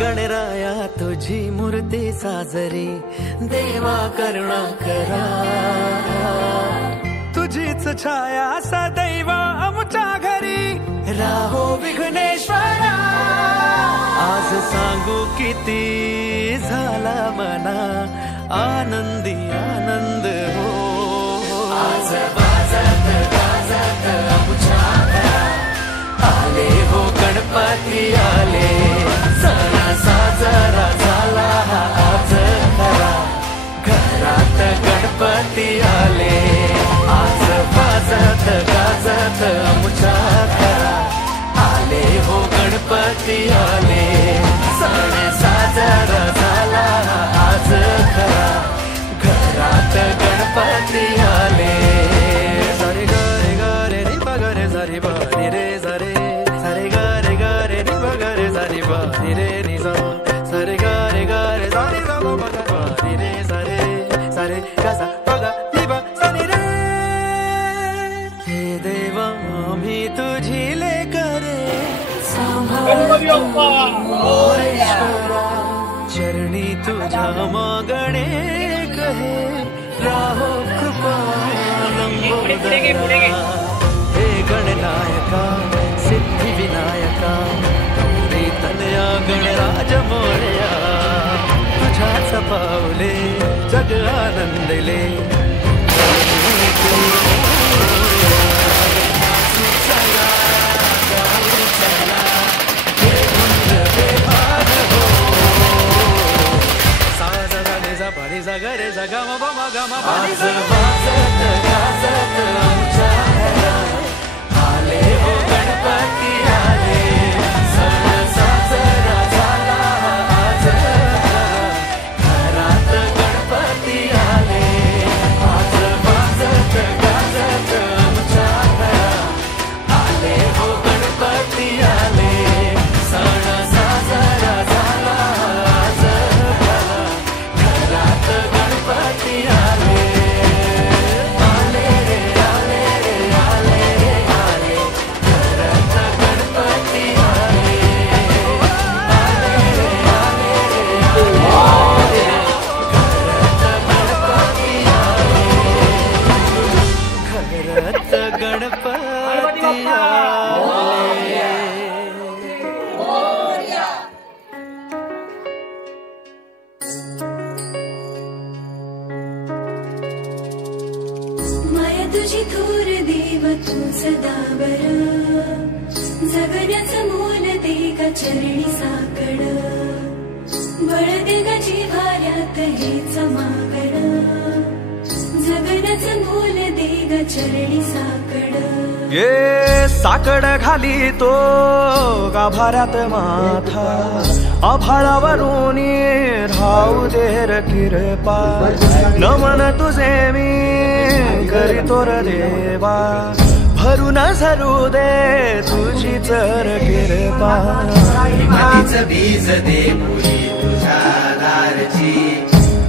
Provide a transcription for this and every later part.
गणराया तुझी मूर्ती साजरी, देवा करुणा करा. तुझीच छाया सदैव आमच्या घरी, राहो विघ्नेश्वरा. आज सांगू किती झाला मना आनंदी आनंद हो. आज वाजत गाजत आमच्या घरात आले हो गणपती आले. सण साजरा झाला हा आज खरा, घरात गणपती आले. आज वाजत गाजत आमच्या घरात आले हो गणपती आले. सण साजरा झाला आज खरा, घरात गणपती आले. सारे गारे गारे रे बगरे सारे बारी रे सारे, सारे गारे गारे रे बगरे सारे बारी रे निजा. सारे गारे गारे सारे गा बगा बारी रे सारे, सारे गासा बगा निबा सारे रे. हे देवा आम्ही तुझी लेकरे, सांभाळेश्वरा. चरणी तुझ्या मागणे कहे, राहो कृपा लंबोदरा. हे गणनायका सिद्धी विनायका, गौरी तनया गणराज मोरया. तुझ्याच पावले जग आनंदले, गरे जगा मा गा मा. आज वाजत गाजत आमच्या घरात आले हो गणपती आले. सण साजरा झाला आज घरात गणपती आले. आज वाजत गाजत आमच्या घरात आले हो गणपती आले. सण साजरा झाला आज घरात गणपती आले. आले रे आले रे आले रे आले, घरात गणपती आले. आले रे आले रे आले रे, घरात गणपती आले. घरात गणपती आले. माया तुझी थोर देव तू सदा बरा. जगण्याचं मोल दे गा चरणी साकड, बळ दे गा जिव्हाऱ्यात हेच मागण. जगण्याचं मोल दे गा चरणी साकड. ये साकड घाली तो गाभाऱ्यात माथा, आभाळावरून राहू दे र कृपा. नमन तुझे मी करीतो र देवा, भरून झरू दे तुझी चर कृपा. मातीचं बीज दे मुली तुझ्या दारची,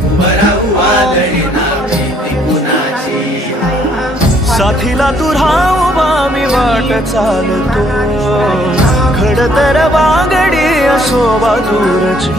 उभं राहू वादळी नावे कुणाची. साथीला तू राहू मी वाट चालतो, खडतर बागडी असो बाजूरची.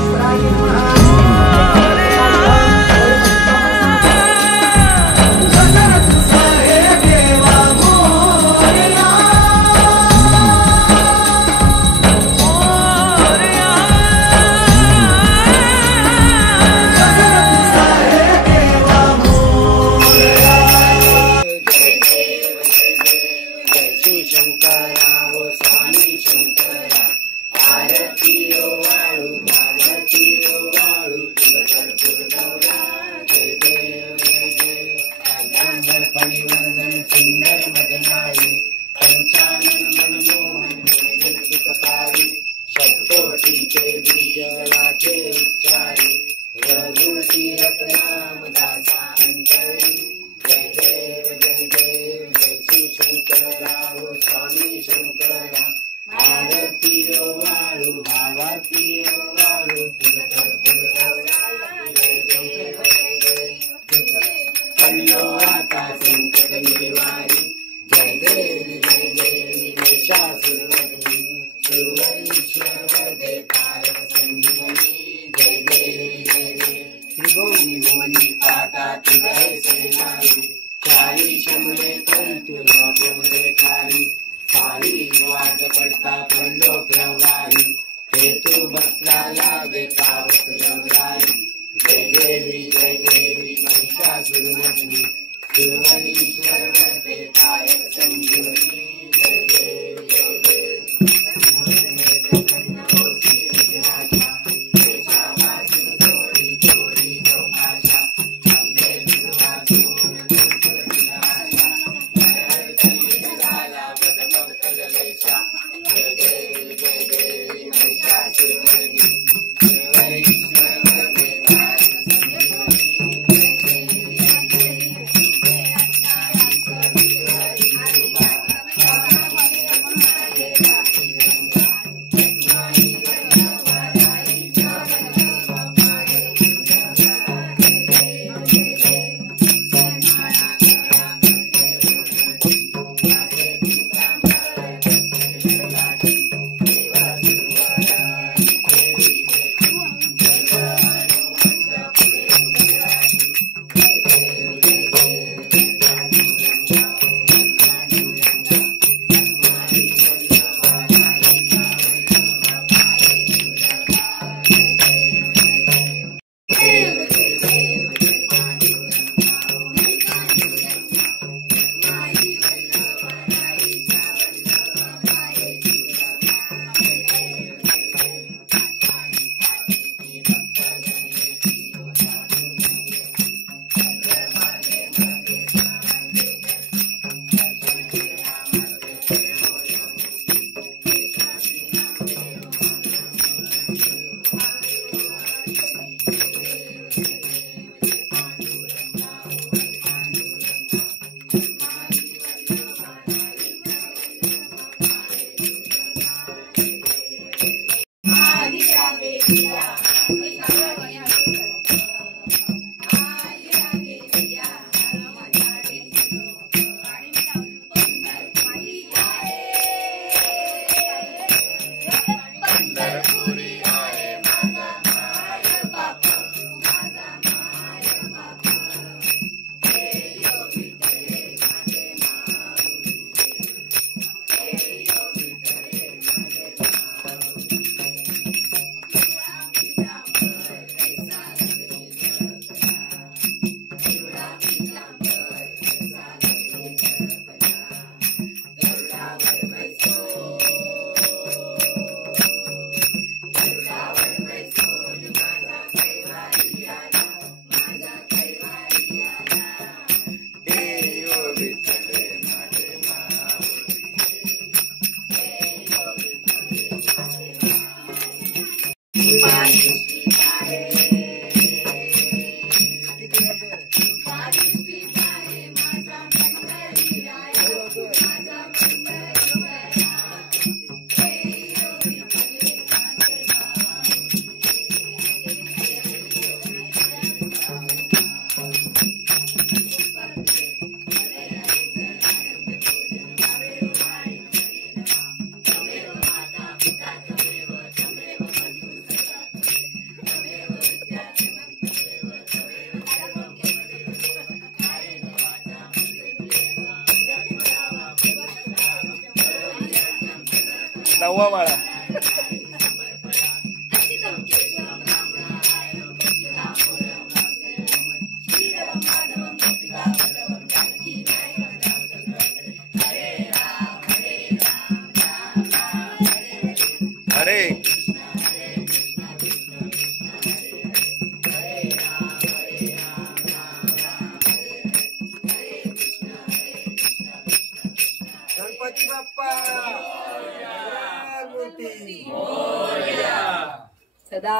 Shah Survati, Survati Shah Vade Parva Sanjivani. चारी शंभरे पंतुला बोले काळी काही वाद पडता पडलो प्रवाही हेतू बसला लागे पावस रंगाई जय देवी महिषासुरमर्दिनी सुरवरीश्वर वरदे तारक संजीवनी जय देवी नववा माळा अरे गणपती बाप्पा सदा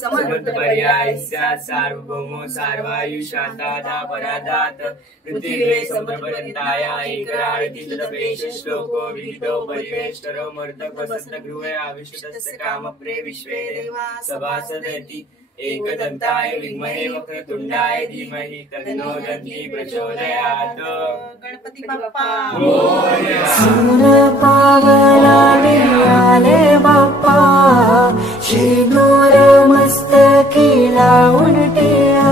समर्थपर्यायस्या सार्वभौमो सार्वायुषान्तादा परादात पृथिवे सम्प्रपदन्ताय एकराळति तदपेश श्लोको विहितो परिवेष्टरो मर्दक वसन्तगृहे आविष्टस्य कामप्रे विश्वे देवा सभासदति एकदन्ताय विद्महे वक्रतुण्डाय धीमहि तन्नो दन्ति प्रचोदयात्। गणपती बाप्पा सुन पावलाने आले बाप्पा शेंदूर मस्तकी लावून टिया